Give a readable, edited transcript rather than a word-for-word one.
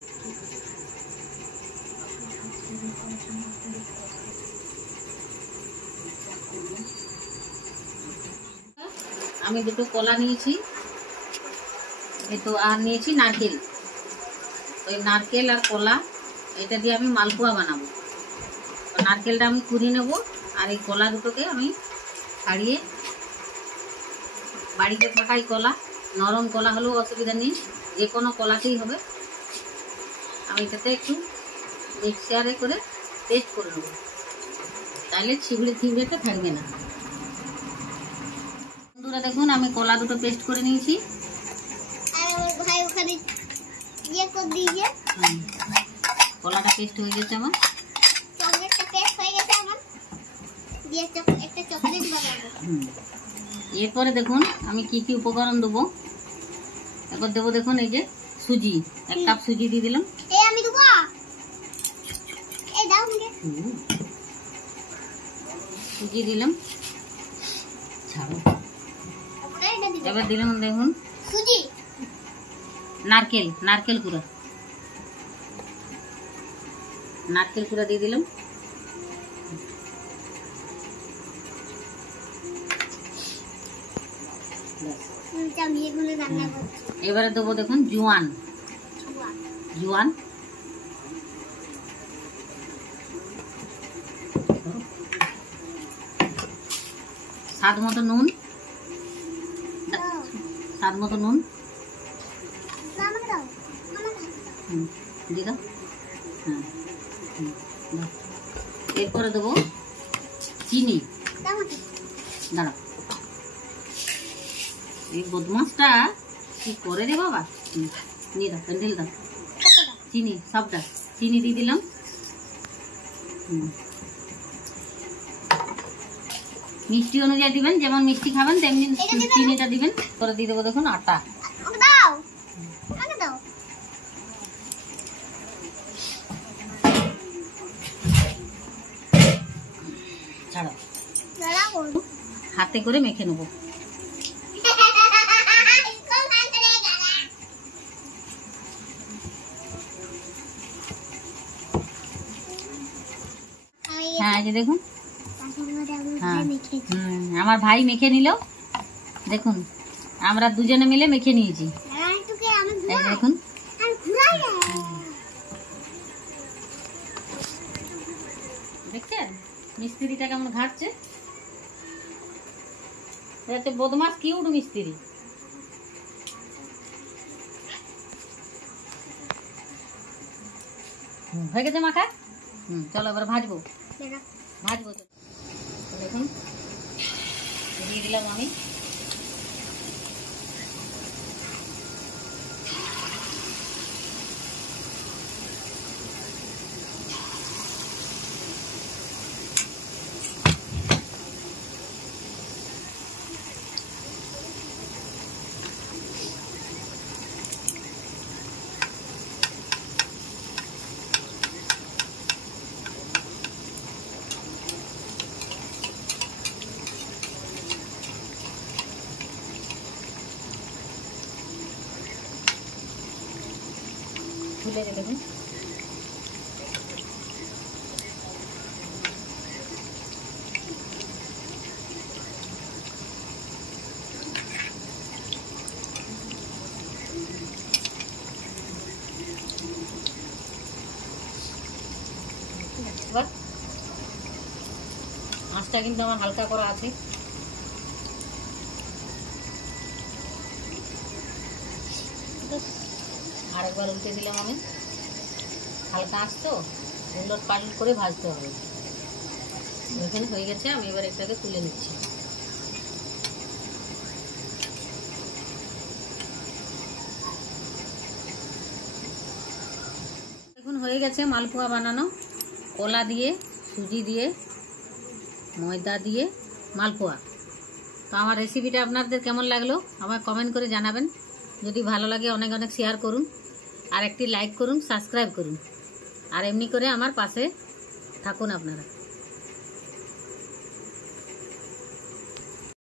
আমি দুটো কলা নিয়েছি, তো আর নিয়েছি নারকেল। ওই নারকেল আর কলা এটা দিয়ে আমি মালপোয়া বানাবো। নারকেলটা আমি কুড়িয়ে নেব, আর এই কলা দুটোকে আমি ছাড়িয়ে, বাড়িতে থাকাই কলা, নরম কলা হলেও অসুবিধা নেই, যে কোনো কলাতেই হবে। আমি এটাতে একটু মিক্সারে করে পেস্ট করে নেব, তাহলে ছিবড়ে থাকবে না। বন্ধুরা দেখুন, আমি কলা দুটো পেস্ট করে নিয়েছি। কলাটা পেস্ট হয়ে গেছে আমার। এরপরে দেখুন আমি কি কি উপকরণ দেবো। এরপর দেবো দেখুন, এই যে সুজি, 1 কাপ সুজি দিয়ে দিলাম। সুজি দিলাম, এবার দিলাম দেখুন সুজি, নারকেল কুড়া দিয়ে দিলাম। এবারে দেবো দেখুন জোয়ান, স্বাদ মতো নুন, দিয়ে দাও। এরপরে দেবো চিনি। দাঁড়াও, এই বদমাসটা কি করে রে বাবা। নিয়ে দাও, প্যান্ডেল দাও। চিনি, সবটা চিনি দিয়ে দিলাম। মিষ্টি অনুযায়ী দিবেন, যেমন মিষ্টি খাবেন তেমনি চিনিটা দিবেন। করে দিয়ে দেবো দেখুন আটা। ছাড়াও, হাতে করে মেখে নেবো। হ্যাঁ, এই যে দেখুন, আমার ভাই মেখে নিল। দেখুন, আমরা দুজনে মিলে মেখে নিয়েছি। দেখুন, দেখছেন মিস্ত্রিটা কেমন ঘাটছে। বদমাস কিউট মিস্ত্রি। হয়ে গেছে মাখা। চলো এবার ভাজবো। দেখুন দিয়ে দিলাম আমি তুলে দিয়ে দেখুন। আঁচটা কিন্তু আমার হালকা করা আছে। আরেকবার উল্টে দিলাম আমি। হালকা আঁচ তো, উলট পালট করে ভাজতে হবে। এখানে হয়ে গেছে, আমি এবার এটাকে তুলে নিচ্ছি। এখন হয়ে গেছে মালপোয়া বানানো। কলা দিয়ে, সুজি দিয়ে, ময়দা দিয়ে মালপোয়া। তো আমার রেসিপিটা আপনাদের কেমন লাগলো আমায় কমেন্ট করে জানাবেন। যদি ভালো লাগে অনেক অনেক শেয়ার করুন, আর একটি লাইক করুন, সাবস্ক্রাইব করুন, আর এমনি করে আমার পাশে থাকুন আপনারা।